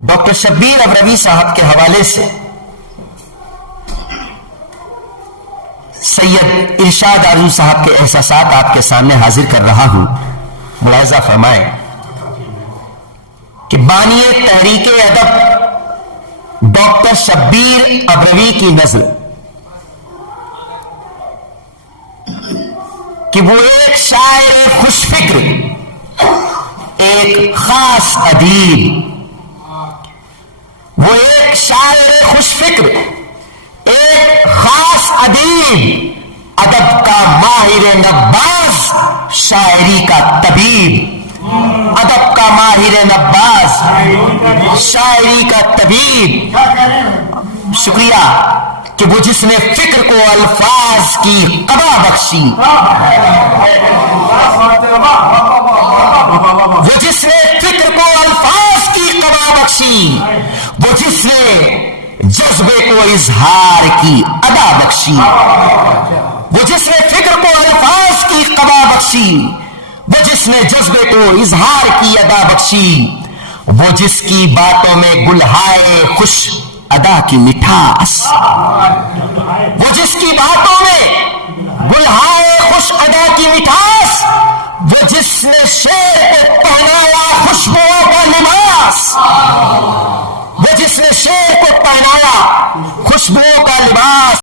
Doctor Shabbir ابروی صاحب کے حوالے سے سید ارشاد آرزو صاحب کے احساسات آپ کے سامنے حاضر کر رہا ہوں. ملاحظہ فرمائیں کہ بانی تحریک ادب ڈاکٹر شبیر ابروی کی نظر کہ وہ ایک شاعر خوش فکر، ایک خاص ادیب، وہ ایک شاعر خوش فکر، ایک خاص ادیب، ادب کا ماہر نباز، شاعری کا طبیب، ادب کا ماہر نباز، شاعری کا طبیب. شکریہ کہ وہ جس نے فکر کو الفاظ کی قبا بخشی، وہ جس نے فکر کو الفاظ کی قبا بخشی، وہ جس نے جذبے کو اظہار کی ادا بخشی، وہ جس نے فکر کو الفاظ کی قبا بخشی، وہ جس نے جذبے کو اظہار کی ادا بخشی، وہ جس کی باتوں میں گلہائے خوش ادا کی مٹھاس، وہ جس کی باتوں میں گلہائے خوش ادا کی مٹھاس، وہ جس نے شعر کو پہنایا خوشبوؤں کا لباس، وہ جس نے شعر کو پہنایا خوشبوؤں کا لباس.